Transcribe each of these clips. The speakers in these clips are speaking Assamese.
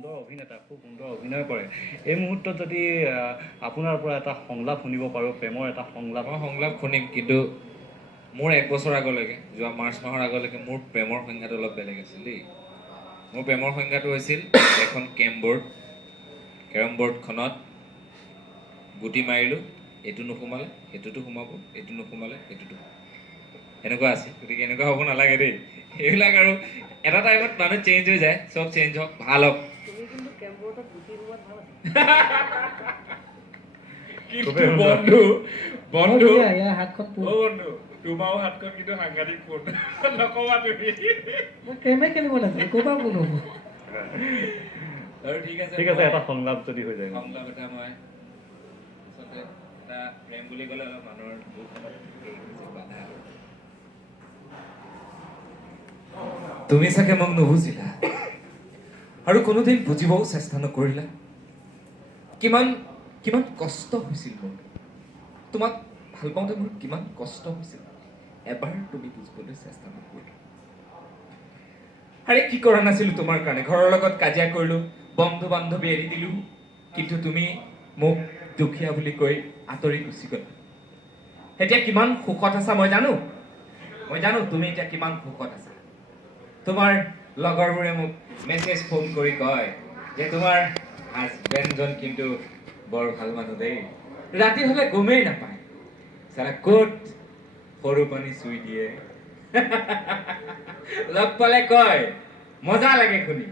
সুন্দৰ অভিনেতা, খুব সুন্দৰ অভিনয় কৰে। এই মুহূৰ্তত যদি আপোনাৰ পৰা এটা সংলাপ শুনিব পাৰোঁ, প্ৰেমৰ এটা সংলাপ। মই সংলাপ শুনিম, কিন্তু মোৰ 1 বছৰ আগলৈকে, যোৱা মাৰ্চ মাহৰ আগলৈকে মোৰ প্ৰেমৰ সংজ্ঞাটো অলপ বেলেগ আছিল দেই। মোৰ প্ৰেমৰ সংজ্ঞাটো হৈছিল এখন কেৰম বৰ্ডখনত গুটি মাৰিলোঁ, এইটো নোসোমালে সেইটোতো সোমাব, এইটো নোসোমালে এইটোতো সোমাব, এনেকুৱা আছিল। গতিকে এনেকুৱা হ'ব নালাগে দেই। এইবিলাক আৰু এটা টাইমত মানুহ চেঞ্জ হৈ যায়, চব চেঞ্জ হওক, ভাল হওক। তুমি কিন্তু কেৰম বৰ্ডত গুটি ৰোৱাত ভাল আছে। কিন্তু বন্ধু বন্ধু হাতখন অ বন্ধু, তোমাৰো হাতখন কিন্তু সাংঘাতিক ফোন নকবা তুমি। মই কেমে খেলিব নাজানো, ক'ৰপৰা ফোন হ'ব? আৰু ঠিক আছে, এটা সংলাপ যদি হৈ যায়। সংলাপ এটা মই আচলতে এটা প্ৰেম বুলি ক'লে অলপ মানুহৰ দুখ বাধা। তুমি চাগে মোক নুবুজিলা আৰু কোনোদিন বুজিবও চেষ্টা নকৰিলা। কিমান কিমান কষ্ট হৈছিল মোৰ, তোমাক ভাল পাওঁতে মোৰ কিমান কষ্ট হৈছিল, এবাৰ তুমি বুজিবলৈ চেষ্টা নকৰিলা। আৰে কি কৰা নাছিলো তোমাৰ কাৰণে, ঘৰৰ লগত কাজিয়া কৰিলো, বন্ধু বান্ধৱী এৰি দিলো, কিন্তু তুমি মোক দুখীয়া বুলি কৈ আঁতৰি গুচি গলা। এতিয়া কিমান সুখত আছা মই জানো তুমি এতিয়া কিমান সুখত আছা। তোমাৰ লগৰবোৰে মোক মেছেজ ফোন কৰি কয় যে তোমাৰ হাজবেণ্ডজন কিন্তু বৰ ভাল মানুহ দেই, ৰাতি হলে গমেই নাপায়, চালা ক'ত সৰু পানী চুই দিয়ে। লগ পালে কয় মজা লাগে শুনি।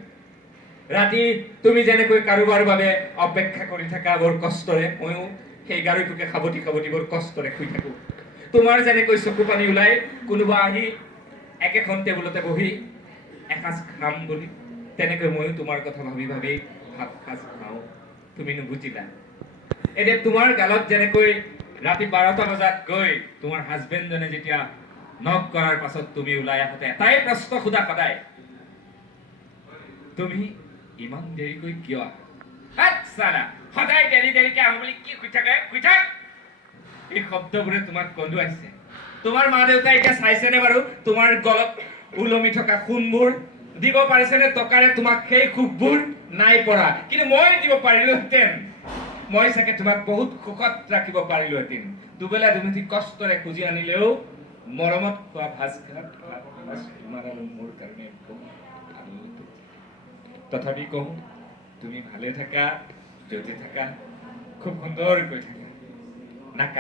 ৰাতি তুমি যেনেকৈ কাৰোবাৰ বাবে অপেক্ষা কৰি থাকা বৰ কষ্টৰে, ময়ো সেই গাড়ীটোকে সাৱটি সাৱটি বৰ কষ্টৰে শুই থাকো। তোমাৰ যেনেকৈ চকু পানী ওলাই কোনোবা আহি একেখন টেবুলতে বহি এসাঁজ খাম বুলি, তেনেকৈ ময়ো তোমাৰ কথা ভাবি ভাবি ভাত সাঁজ খাওঁ। তুমি নুবুজিলা। এতিয়া তোমাৰ গালত যেনেকৈ ৰাতি 12টা বজাত গৈ তোমাৰ হাজবেণ্ডজনে যেতিয়া নক কৰাৰ পাছত তুমি ওলাই আহোঁতে এটাই প্ৰশ্ন সোধা সদায়, তুমি ইমান দেৰিকৈ কিয় আহা? সদায় দেৰিকে আহো বুলি কি শুই থাকে, শুই থাক। এই শব্দবোৰে তোমাক কন্দুৱাইছে। তোমাৰ মা দেউতাই এতিয়া চাইছেনে বাৰু তোমাৰ গলত ওলমি থকা সোণবোৰ? দিব পাৰিছেনে টকাৰে তোমাক সেই সুখবোৰ? নাই পৰা। কিন্তু মই দিব পাৰিলোহেঁতেন। মই চাগে তোমাক বহুত সুখত ৰাখিব পাৰিলোহেঁতেন। দুবেলা দুমুঠি কষ্টৰে খুজি আনিলেও মৰমত খোৱা ভাত তোমাৰ আৰু মোৰ কাৰণে তথাপি কওঁ, তুমি ভালে থাকা, য'তে থাকা, খুব সুন্দৰকৈ থাকা। নাকান্দিবা।